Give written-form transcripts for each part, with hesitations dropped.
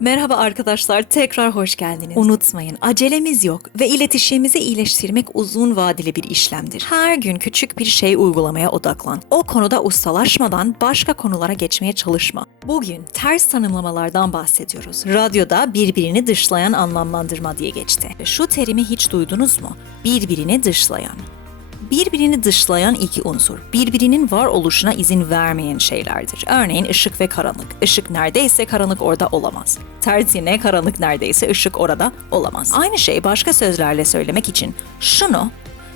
Merhaba arkadaşlar, tekrar hoş geldiniz. Unutmayın, acelemiz yok ve iletişimimizi iyileştirmek uzun vadeli bir işlemdir. Her gün küçük bir şey uygulamaya odaklan. O konuda ustalaşmadan başka konulara geçmeye çalışma. Bugün ters tanımlamalardan bahsediyoruz. Radyoda birbirini dışlayan anlamlandırma diye geçti. Şu terimi hiç duydunuz mu? Birbirini dışlayan. Birbirini dışlayan iki unsur, birbirinin varoluşuna izin vermeyen şeylerdir. Örneğin ışık ve karanlık. Işık neredeyse karanlık orada olamaz. Tersine karanlık neredeyse ışık orada olamaz. Aynı şey başka sözlerle söylemek için şunu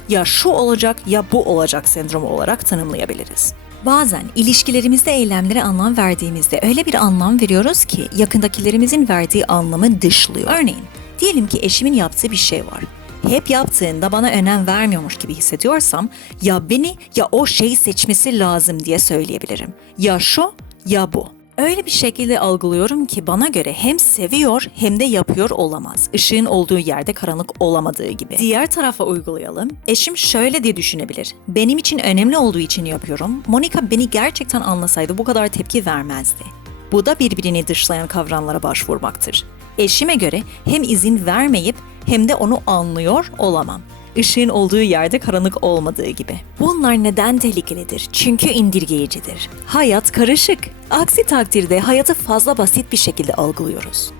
ya şu olacak ya bu olacak sendromu olarak tanımlayabiliriz. Bazen ilişkilerimizde eylemlere anlam verdiğimizde öyle bir anlam veriyoruz ki yakındakilerimizin verdiği anlamı dışlıyor. Örneğin diyelim ki eşimin yaptığı bir şey var. Hep yaptığında bana önem vermiyormuş gibi hissediyorsam ya beni ya o şeyi seçmesi lazım diye söyleyebilirim. Ya şu ya bu. Öyle bir şekilde algılıyorum ki bana göre hem seviyor hem de yapıyor olamaz. Işığın olduğu yerde karanlık olamadığı gibi. Diğer tarafa uygulayalım. Eşim şöyle diye düşünebilir. Benim için önemli olduğu için yapıyorum. Monica beni gerçekten anlasaydı bu kadar tepki vermezdi. Bu da birbirini dışlayan kavramlara başvurmaktır. Eşime göre hem izin vermeyip hem de onu anlıyor olamam. Işığın olduğu yerde karanlık olmadığı gibi. Bunlar neden tehlikelidir? Çünkü indirgeyicidir. Hayat karışık. Aksi takdirde hayatı fazla basit bir şekilde algılıyoruz.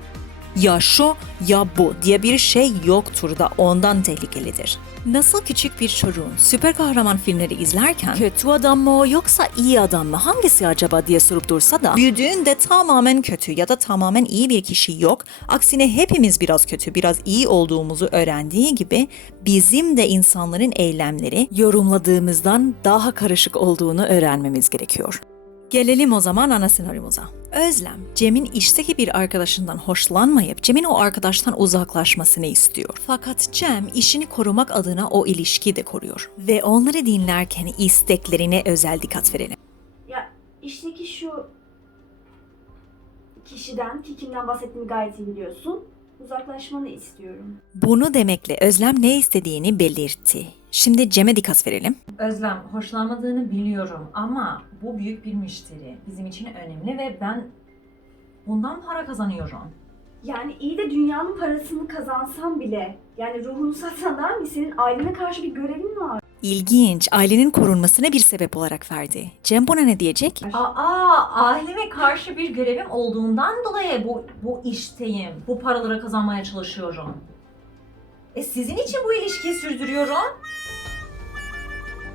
Ya şu ya bu diye bir şey yoktur da ondan tehlikelidir. Nasıl küçük bir çocuğun süper kahraman filmleri izlerken kötü adam mı o yoksa iyi adam mı hangisi acaba diye sorup dursa da büyüdüğünde tamamen kötü ya da tamamen iyi bir kişi yok. Aksine hepimiz biraz kötü, biraz iyi olduğumuzu öğrendiği gibi bizim de insanların eylemleri yorumladığımızdan daha karışık olduğunu öğrenmemiz gerekiyor. Gelelim o zaman ana senaryomuza. Özlem, Cem'in işteki bir arkadaşından hoşlanmayıp Cem'in o arkadaştan uzaklaşmasını istiyor. Fakat Cem işini korumak adına o ilişkiyi de koruyor. Ve onları dinlerken isteklerine özel dikkat verelim. Ya işteki şu kişiden, ki kimden bahsettiğimi gayet iyi biliyorsun. Uzaklaşmanı istiyorum. Bunu demekle Özlem ne istediğini belirtti. Şimdi Cem'e dikkat verelim. Özlem, hoşlanmadığını biliyorum ama bu büyük bir müşteri. Bizim için önemli ve ben bundan para kazanıyorum. Yani iyi de dünyanın parasını kazansam bile, yani ruhunu satsan der mi? Senin ailene karşı bir görevin var. İlginç, ailenin korunmasına bir sebep olarak verdi. Cem buna ne diyecek? Aileme karşı bir görevim olduğundan dolayı bu işteyim. Bu paraları kazanmaya çalışıyorum. Sizin için bu ilişkiyi sürdürüyorum.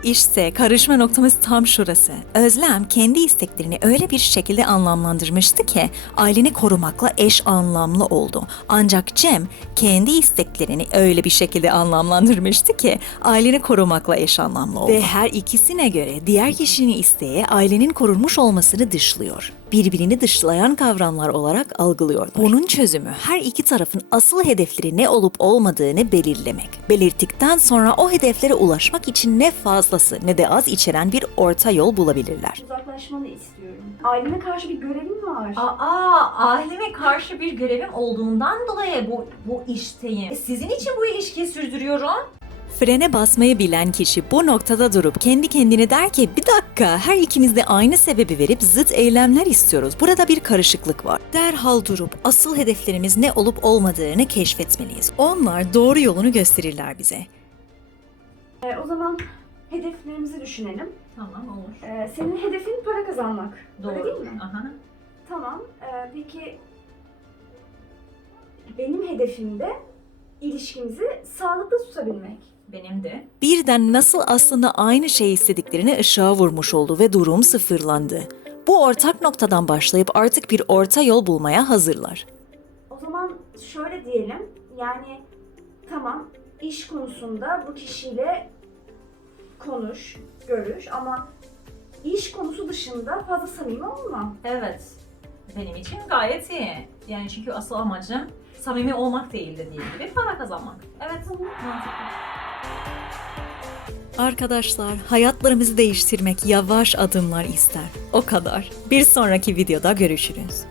İşte karışma noktamız tam şurası. Özlem kendi isteklerini öyle bir şekilde anlamlandırmıştı ki aileni korumakla eş anlamlı oldu. Ancak Cem kendi isteklerini öyle bir şekilde anlamlandırmıştı ki aileni korumakla eş anlamlı oldu. Ve her ikisine göre diğer kişinin isteği ailenin korunmuş olmasını dışlıyor. Birbirini dışlayan kavramlar olarak algılıyorlar. Bunun çözümü her iki tarafın asıl hedefleri ne olup olmadığını belirlemek. Belirttikten sonra o hedeflere ulaşmak için ne fazlası ne de az içeren bir orta yol bulabilirler. Uzaklaşmanı istiyorum. Ailene karşı bir görevin var. Aileme karşı bir görevim olduğundan dolayı bu işteyim. Sizin için bu ilişkiyi sürdürüyorum. Frene basmayı bilen kişi bu noktada durup kendi kendine der ki bir dakika her ikimiz de aynı sebebi verip zıt eylemler istiyoruz. Burada bir karışıklık var. Derhal durup asıl hedeflerimiz ne olup olmadığını keşfetmeliyiz. Onlar doğru yolunu gösterirler bize. O zaman hedeflerimizi düşünelim. Tamam, olur. Senin hedefin para kazanmak. Öyle değil mi? Aha. Tamam. Peki benim hedefim de ilişkimizi sağlıklı tutabilmek. Benim de. Birden nasıl aslında aynı şeyi istediklerini ışığa vurmuş oldu ve durum sıfırlandı. Bu ortak noktadan başlayıp artık bir orta yol bulmaya hazırlar. O zaman şöyle diyelim, yani tamam iş konusunda bu kişiyle konuş, görüş ama iş konusu dışında fazla samimi olma. Evet. Benim için gayet iyi. Yani çünkü asıl amacım samimi olmak değil dediğim gibi para kazanmak. Evet. Mantıklı. Arkadaşlar, hayatlarımızı değiştirmek yavaş adımlar ister. O kadar. Bir sonraki videoda görüşürüz.